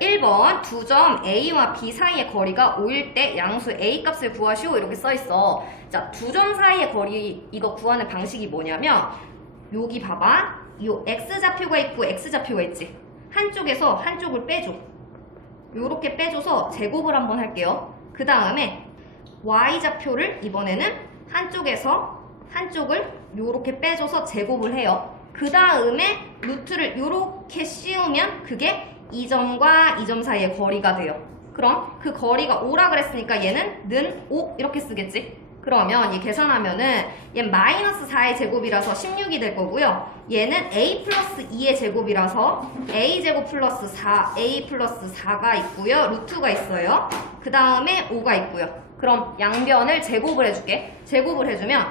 1번 두 점 A와 B 사이의 거리가 5일 때 양수 A 값을 구하시오 이렇게 써 있어. 자, 두 점 사이의 거리 이거 구하는 방식이 뭐냐면 여기 봐봐. 요 X 좌표가 있고 X 좌표가 있지. 한쪽에서 한쪽을 빼줘. 요렇게 빼줘서 제곱을 한번 할게요. 그 다음에 Y 좌표를 이번에는 한쪽에서 한쪽을 요렇게 빼줘서 제곱을 해요. 그 다음에 루트를 요렇게 씌우면 그게 이 점과 이 점 사이의 거리가 돼요. 그럼 그 거리가 5라 그랬으니까 얘는 는 5 이렇게 쓰겠지? 그러면 얘 계산하면은 얘 마이너스 4의 제곱이라서 16이 될 거고요. 얘는 a 플러스 2의 제곱이라서 a 제곱 플러스 4, a 플러스 4가 있고요. 루트가 있어요. 그 다음에 5가 있고요. 그럼 양변을 제곱을 해줄게. 제곱을 해주면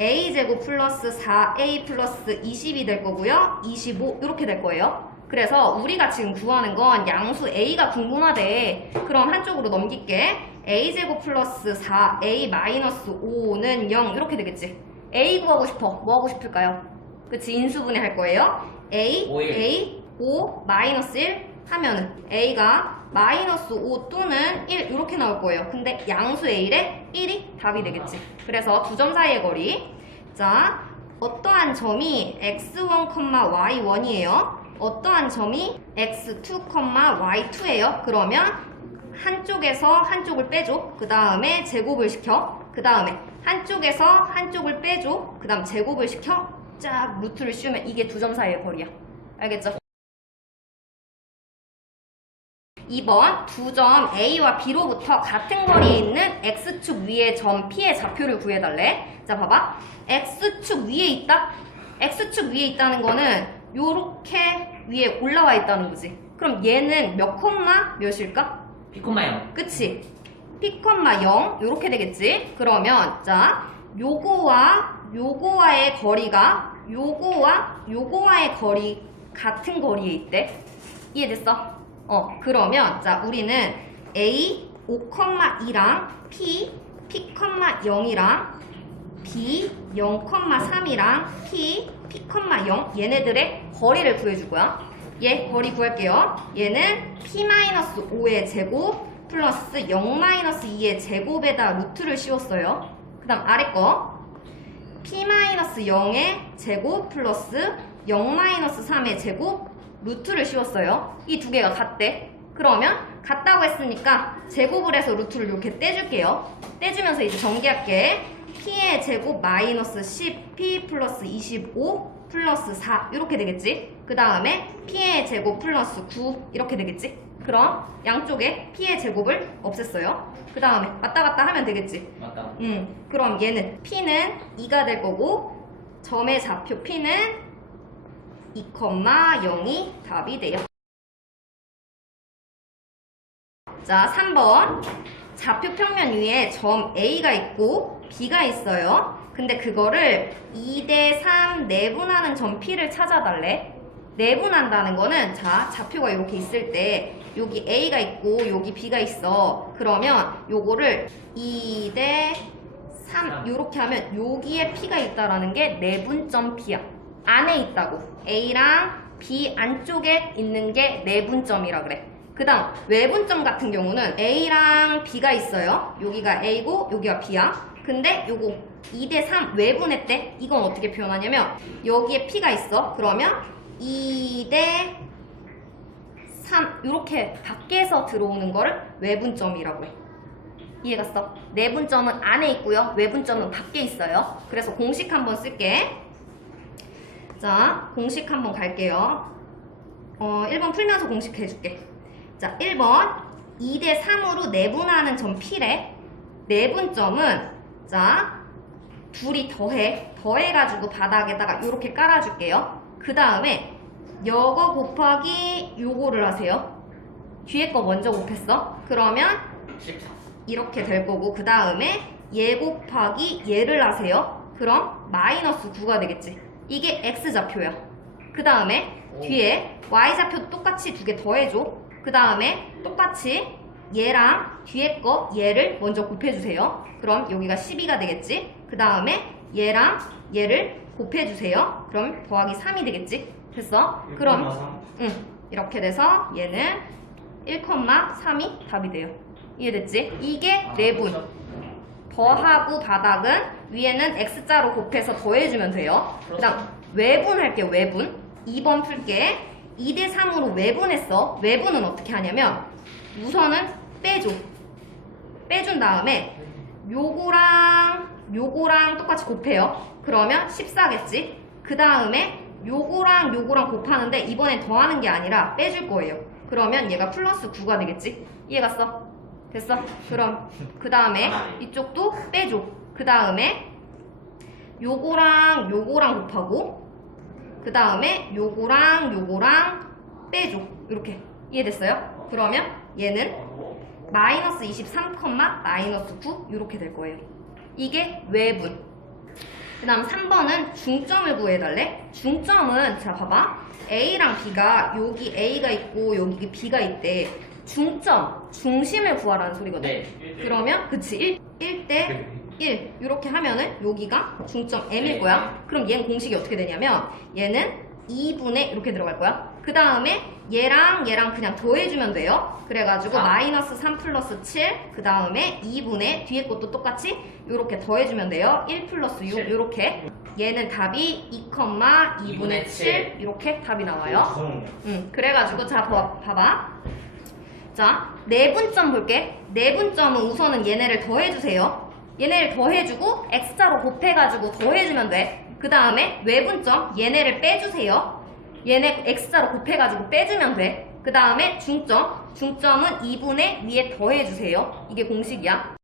a 제곱 플러스 4a 플러스 20이 될 거고요. 25 이렇게 될 거예요. 그래서 우리가 지금 구하는 건 양수 a가 궁금하대. 그럼 한쪽으로 넘길게. a 제곱 플러스 4a 마이너스 5는 0 이렇게 되겠지. a 구하고 싶어. 뭐 하고 싶을까요? 그치 인수분해 할 거예요. a 오일. a 5 마이너스 1 하면은 a가 마이너스 5 또는 1 이렇게 나올 거예요. 근데 양수 a에 1이 답이 되겠지. 그래서 두 점 사이의 거리. 자, 어떠한 점이 x1, y1이에요. 어떠한 점이 x2, y2예요. 그러면 한쪽에서 한쪽을 빼줘. 그 다음에 제곱을 시켜. 그 다음에 한쪽에서 한쪽을 빼줘. 그 다음 제곱을 시켜. 쫙 루트를 씌우면 이게 두 점 사이의 거리야. 알겠죠? 2번 두 점 A와 B로부터 같은 거리에 있는 X축 위의 점 P의 좌표를 구해달래. 자, 봐봐. X축 위에 있다? X축 위에 있다는 거는 요렇게 위에 올라와 있다는 거지. 그럼 얘는 몇 콤마 몇일까? 피코마요. 그치? P, 0 요렇게 되겠지? 그러면 자 요거와 요거와의 거리가 요거와 요거와의 거리 같은 거리에 있대 이해됐어? 어 그러면 자 우리는 A 5,2랑 P P, 0이랑 B 0,3이랑 P P, 0 얘네들의 거리를 구해줄 거야 얘 거리 구할게요 얘는 P-5의 제곱 플러스 0-2의 제곱에다 루트를 씌웠어요. 그 다음 아래 거 P-0의 제곱 플러스 0-3의 제곱 루트를 씌웠어요. 이 두 개가 같대. 그러면 같다고 했으니까 제곱을 해서 루트를 이렇게 떼줄게요. 떼주면서 이제 전개할게. P의 제곱 마이너스 10, P 플러스 25 플러스 4 이렇게 되겠지. 그 다음에 P의 제곱 플러스 9 이렇게 되겠지. 그럼 양쪽에 P의 제곱을 없앴어요. 그 다음에 왔다 갔다 하면 되겠지. 맞다. 음, 그럼 얘는 P는 2가 될 거고 점의 좌표 P는 2,0이 답이 돼요. 자, 3번. 좌표 평면 위에 점 A가 있고 B가 있어요. 근데 그거를 2대 3 내분하는 점 P를 찾아달래. 내분한다는 거는 자, 좌표가 이렇게 있을 때 여기 A가 있고 여기 B가 있어. 그러면 요거를 2대 3 이렇게 하면 여기에 P가 있다라는 게 내분점 P야. 안에 있다고. A랑 B 안쪽에 있는 게 내분점이라 그래. 그 다음 외분점 같은 경우는 A랑 B가 있어요. 여기가 A고 여기가 B야. 근데 요거 2대 3 외분했대. 이건 어떻게 표현하냐면 여기에 P가 있어. 그러면 2대 3 이렇게 밖에서 들어오는 거를 외분점이라고 해. 이해갔어? 내분점은 안에 있고요. 외분점은 밖에 있어요. 그래서 공식 한번 쓸게. 자, 공식 한번 갈게요. 어, 1번 풀면서 공식 해줄게. 자, 1번 2대 3으로 내분하는 점 P래. 내분점은 자, 둘이 더해. 더해가지고 바닥에다가 이렇게 깔아줄게요. 그 다음에 여거 곱하기 요거를 하세요. 뒤에 거 먼저 곱했어. 그러면 14. 이렇게 될 거고 그 다음에 얘 곱하기 얘를 하세요. 그럼 마이너스 9가 되겠지. 이게 x좌표야. 그 다음에 오. 뒤에 y좌표 똑같이 두 개 더해줘. 그 다음에 똑같이 얘랑 뒤에 거 얘를 먼저 곱해주세요. 그럼 여기가 12가 되겠지. 그 다음에 얘랑 얘를 곱해주세요. 그럼 더하기 3이 되겠지. 됐어? 그럼 응 이렇게 돼서 얘는 1,3이 답이 돼요. 이해됐지? 이게 내분. 더하고 바닥은 위에는 x자로 곱해서 더해주면 돼요. 그 다음 외분 할게요. 외분. 2번 풀게. 2대 3으로 외분했어. 외분은 어떻게 하냐면 우선은 빼줘. 빼준 다음에 요거랑 요거랑 똑같이 곱해요. 그러면 14겠지? 그 다음에 요거랑 요거랑 곱하는데 이번엔 더하는 게 아니라 빼줄 거예요. 그러면 얘가 플러스 9가 되겠지? 이해갔어? 됐어? 그럼 그 다음에 이쪽도 빼줘. 그 다음에 요거랑 요거랑 곱하고 그 다음에 요거랑 요거랑 빼줘. 이렇게 이해됐어요? 그러면 얘는 마이너스 23, 마이너스 9 이렇게 될 거예요. 이게 외분. 그 다음 3번은 중점을 구해달래. 중점은 자 봐봐. A랑 B가 여기 A가 있고 여기 B가 있대. 중점, 중심을 구하라는 소리거든. 네. 그러면 그치 1, 1대 1 이렇게 하면은 여기가 중점 M일 거야. 그럼 얘는 공식이 어떻게 되냐면 얘는 2분의 이렇게 들어갈 거야. 그 다음에 얘랑 얘랑 그냥 더해주면 돼요. 그래가지고 아. 마이너스 3 플러스 7, 그 다음에 2분의 뒤에 것도 똑같이 이렇게 더해주면 돼요. 1 플러스 6 칠. 이렇게 얘는 답이 2, 2분의 7 이렇게 답이 나와요. 응, 그래가지고 자 봐, 봐봐. 자, 내분점 볼게. 내분점은 우선은 얘네를 더해주세요. 얘네를 더해주고 x자로 곱해가지고 더해주면 돼. 그 다음에 외분점 얘네를 빼주세요. 얘네 x자로 곱해가지고 빼주면 돼. 그 다음에 중점. 중점은 2분의 위에 더해주세요. 이게 공식이야.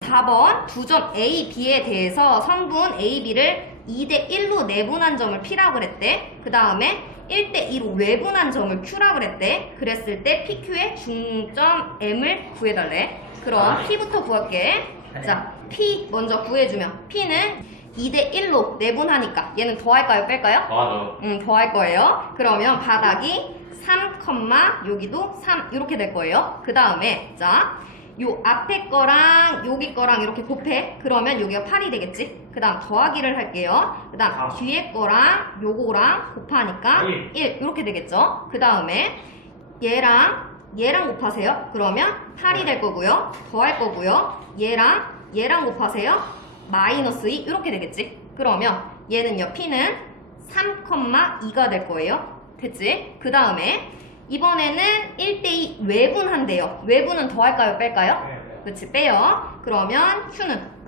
4번 두 점 A, B에 대해서 성분 A, B를 2대 1로 내분한 점을 P라 그랬대. 그 다음에 1대 2로 외분한 점을 Q라 그랬대. 그랬을 때 PQ의 중점 M을 구해달래. 그럼 아. P부터 구할게. 네. 자, P 먼저 구해주면 P는 2대 1로 내분하니까 얘는 더할까요, 뺄까요? 아, 너. 음, 더할 거예요. 그러면 바닥이 3, 여기도 3 이렇게 될 거예요. 그 다음에 자, 요 앞에 거랑 여기 거랑 이렇게 곱해. 그러면 여기가 8이 되겠지? 그 다음 더하기를 할게요. 그 다음 아. 뒤에 거랑 요거랑 곱하니까 일. 1 이렇게 되겠죠? 그 다음에 얘랑 얘랑 곱하세요. 그러면 8이 될 거고요. 더할 거고요. 얘랑 얘랑 곱하세요. 마이너스 2 이렇게 되겠지? 그러면 얘는요. P는 3,2가 될 거예요. 됐지? 그 다음에 이번에는 1대2 외분한대요. 외분은 더할까요? 뺄까요? 네, 그치 빼요. 그러면 Q는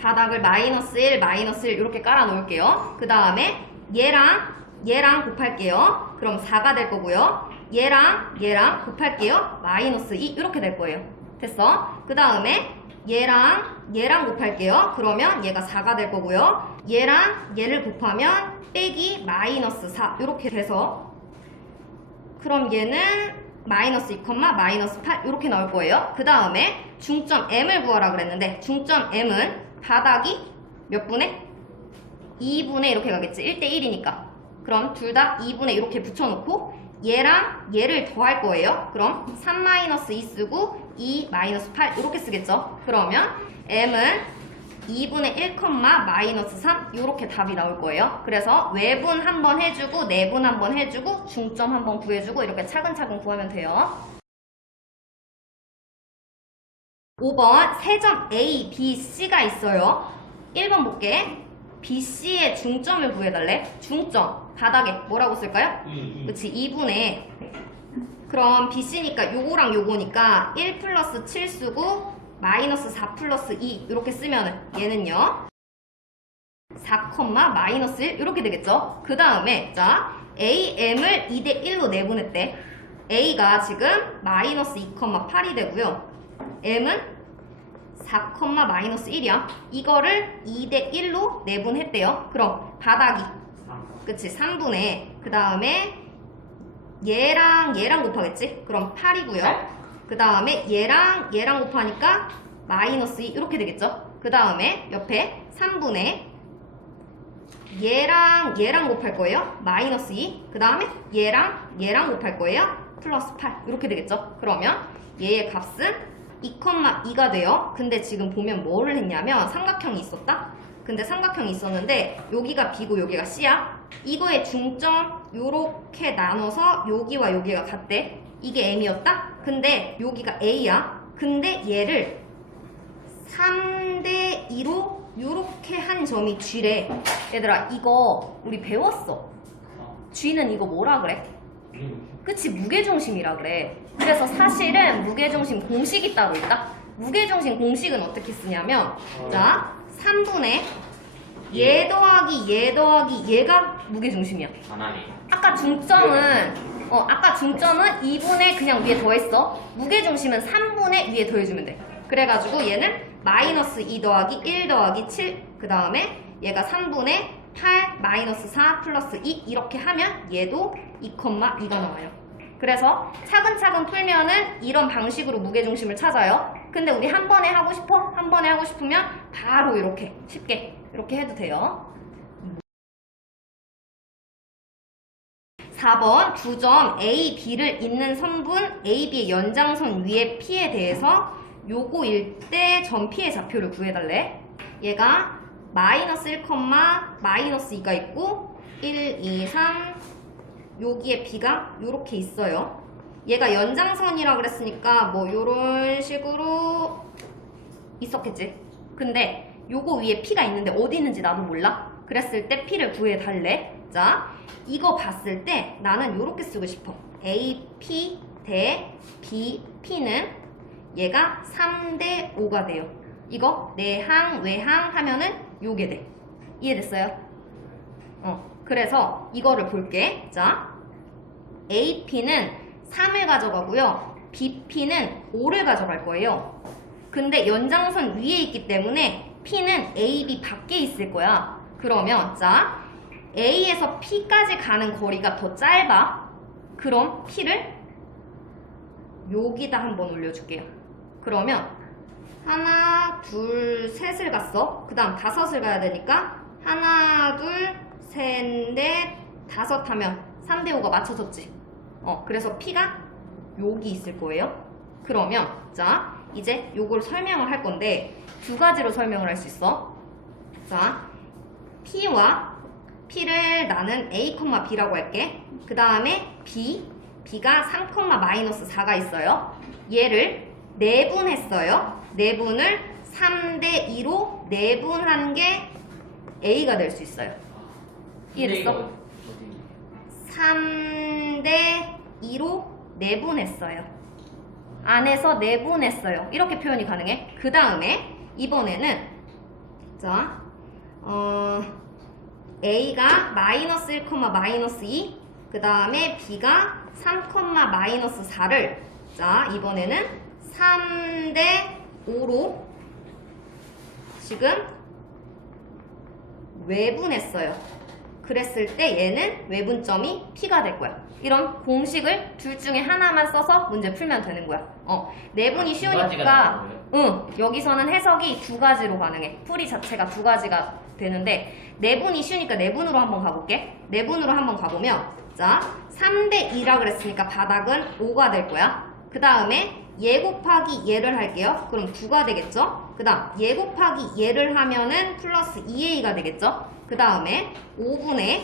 바닥을 마이너스 1, 마이너스 1 이렇게 깔아 놓을게요. 그 다음에 얘랑 얘랑 곱할게요. 그럼 4가 될 거고요. 얘랑 얘랑 곱할게요. 마이너스 2 이렇게 될 거예요. 됐어? 그 다음에 얘랑 얘랑 곱할게요. 그러면 얘가 4가 될 거고요. 얘랑 얘를 곱하면 빼기 마이너스 4 이렇게 돼서 그럼 얘는 마이너스 2, 마이너스 8 이렇게 나올 거예요. 그 다음에 중점 M을 구하라 그랬는데 중점 M은 바닥이 몇 분의? 2분의 이렇게 가겠지. 1대 1이니까. 그럼 둘 다 2분의 이렇게 붙여놓고 얘랑 얘를 더할 거예요. 그럼 3 마이너스 2 쓰고 2 마이너스 8 이렇게 쓰겠죠. 그러면 M은 2분의 1, 마이너스 3 이렇게 답이 나올 거예요. 그래서 외분 한번 해주고 내분 한번 해주고 중점 한번 구해주고 이렇게 차근차근 구하면 돼요. 5번 세점 A, B, C가 있어요. 1번 볼게. B, C의 중점을 구해달래. 중점 바닥에 뭐라고 쓸까요? 이, 이. 그치 2분의 그럼 BC니까 요거랑 요거니까 1 플러스 7 쓰고 마이너스 4 플러스 2 이렇게 쓰면은 얘는요. 4, 마이너스 1 이렇게 되겠죠? 그 다음에 자 AM을 2대 1로 내보냈대. A가 지금 마이너스 2, 8이 되고요. M은 4, 마이너스 1이야. 이거를 2대 1로 내분했대요. 그럼 바닥이 그치 3분의 그 다음에 얘랑 얘랑 곱하겠지? 그럼 8이고요. 그 다음에 얘랑 얘랑 곱하니까 마이너스 2 이렇게 되겠죠? 그 다음에 옆에 3분의 얘랑 얘랑 곱할 거예요. 마이너스 2 그 다음에 얘랑 얘랑 곱할 거예요. 플러스 8 이렇게 되겠죠? 그러면 얘의 값은 2,2가 돼요. 근데 지금 보면 뭐를 했냐면 삼각형이 있었다 근데 삼각형이 있었는데 여기가 B고 여기가 C야 이거의 중점 요렇게 나눠서 여기와 여기가 같대. 이게 M이었다? 근데 여기가 A야. 근데 얘를 3대 2로 요렇게 한 점이 G래. 얘들아, 이거 우리 배웠어. G는 이거 뭐라 그래? 그치, 무게중심이라 그래. 그래서 사실은 무게중심 공식이 따로 있다. 무게중심 공식은 어떻게 쓰냐면, 자, 3분의 얘 더하기 얘 더하기 얘가 무게중심이야. 아까 중점은 어 아까 중점은 2분의 그냥 위에 더했어. 무게 중심은 3분의 위에 더해주면 돼. 그래가지고 얘는 마이너스 2 더하기 1 더하기 7. 그 다음에 얘가 3분의 8 마이너스 4 플러스 2 이렇게 하면 얘도 2,2가 나와요. 그래서 차근차근 풀면은 이런 방식으로 무게 중심을 찾아요. 근데 우리 한 번에 하고 싶어? 한 번에 하고 싶으면 바로 이렇게 쉽게 이렇게 해도 돼요. 4번 두 점 A, B를 잇는 선분 A, B의 연장선 위의 P에 대해서 요거일 때 점 P의 좌표를 구해달래. 얘가 마이너스 1, 마이너스 2가 있고 1, 2, 3 여기에 B가 요렇게 있어요. 얘가 연장선이라 그랬으니까 뭐 요런 식으로 있었겠지. 근데 요거 위에 P가 있는데 어디 있는지 나도 몰라. 그랬을 때 P를 구해달래. 자, 이거 봤을 때 나는 요렇게 쓰고 싶어. A, P 대 B, P는 얘가 3대 5가 돼요. 이거 내항, 외항 하면은 요게 돼. 이해됐어요? 어, 그래서 이거를 볼게. 자, AP는 3을 가져가고요. BP는 5를 가져갈 거예요. 근데 연장선 위에 있기 때문에 P는 AB 밖에 있을 거야. 그러면 자 A에서 P까지 가는 거리가 더 짧아. 그럼 P를 여기다 한번 올려줄게요. 그러면 하나, 둘, 셋을 갔어. 그 다음 다섯을 가야 되니까 하나, 둘, 셋, 넷, 다섯 하면 3대 5가 맞춰졌지. 어, 그래서 P가 여기 있을 거예요. 그러면 자 이제 요걸 설명을 할 건데 두 가지로 설명을 할 수 있어. 자 P와 P를 나는 A, B라고 할게. 그 다음에 B, B가 3, 마이너스 4가 있어요. 얘를 내분했어요. 내분을 3대 2로 내분한 게 A가 될 수 있어요. 이해됐어? 3대 2로 내분했어요. 안에서 내분했어요. 이렇게 표현이 가능해. 그 다음에 이번에는 자, 어, A가 마이너스 1, 마이너스 2, 그 다음에 B가 3, 마이너스 4를 자, 이번에는 3대 5로 지금 외분했어요. 그랬을 때 얘는 외분점이 P가 될 거야. 이런 공식을 둘 중에 하나만 써서 문제 풀면 되는 거야. 어, 내분이 아, 두 쉬우니까 응, 여기서는 해석이 두 가지로 가능해. 풀이 자체가 두 가지가 되는데 내분이 쉬우니까 내분으로 한번 가볼게. 내분으로 한번 가보면 자, 3대 2라 그랬으니까 바닥은 5가 될 거야. 그 다음에 얘 곱하기 얘를 할게요. 그럼 9가 되겠죠? 그 다음 얘 곱하기 얘를 하면은 플러스 2a가 되겠죠? 그 다음에 5분의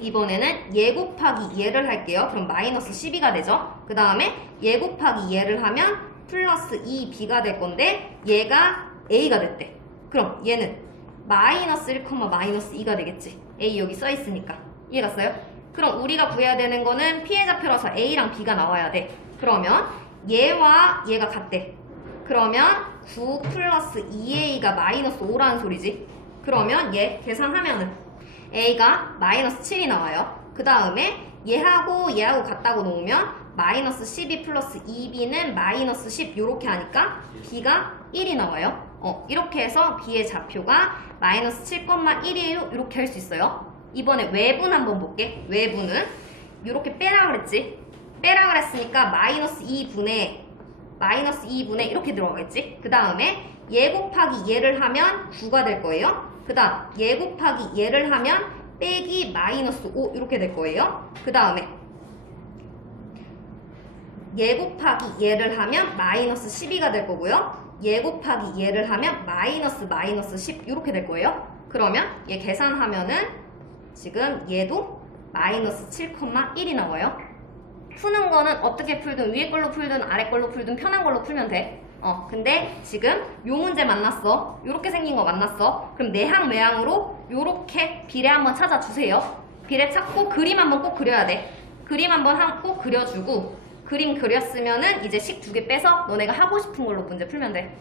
이번에는 얘 곱하기 얘를 할게요. 그럼 마이너스 12가 되죠? 그 다음에 얘 곱하기 얘를 하면 플러스 2b가 될 건데 얘가 a가 됐대. 그럼 얘는 마이너스 1, 마이너스 2가 되겠지. a 여기 써 있으니까. 이해 갔어요? 그럼 우리가 구해야 되는 거는 피해 좌표라서 a랑 b가 나와야 돼. 그러면 얘와 얘가 같대. 그러면 9 플러스 2a가 마이너스 5라는 소리지. 그러면 얘 계산하면은 a가 마이너스 7이 나와요. 그 다음에 얘하고 얘하고 같다고 놓으면 마이너스 12 플러스 2b는 마이너스 10 이렇게 하니까 b가 1이 나와요. 어, 이렇게 해서 b의 좌표가 마이너스 7,1이에요. 이렇게 할 수 있어요. 이번에 외분 한번 볼게. 외분은 이렇게 빼라 그랬지. 빼라 그랬으니까 마이너스 2분의 마이너스 2분의 이렇게 들어가겠지. 그 다음에 얘 곱하기 얘를 하면 9가 될 거예요. 그 다음 얘 곱하기 얘를 하면 빼기 마이너스 5 이렇게 될 거예요. 그 다음에 얘 곱하기 얘를 하면 마이너스 12가 될 거고요. 얘 곱하기 얘를 하면 마이너스 마이너스 10 이렇게 될 거예요. 그러면 얘 계산하면은 지금 얘도 마이너스 7,1이 나와요. 푸는 거는 어떻게 풀든 위에 걸로 풀든 아래 걸로 풀든 편한 걸로 풀면 돼. 어, 근데 지금 요 문제 만났어. 요렇게 생긴 거 만났어. 그럼 내항 외항으로 요렇게 비례 한번 찾아주세요. 비례 찾고 그림 한번 꼭 그려야 돼. 그림 한번 한- 꼭 그려주고 그림 그렸으면은 이제 식 두 개 빼서 너네가 하고 싶은 걸로 문제 풀면 돼.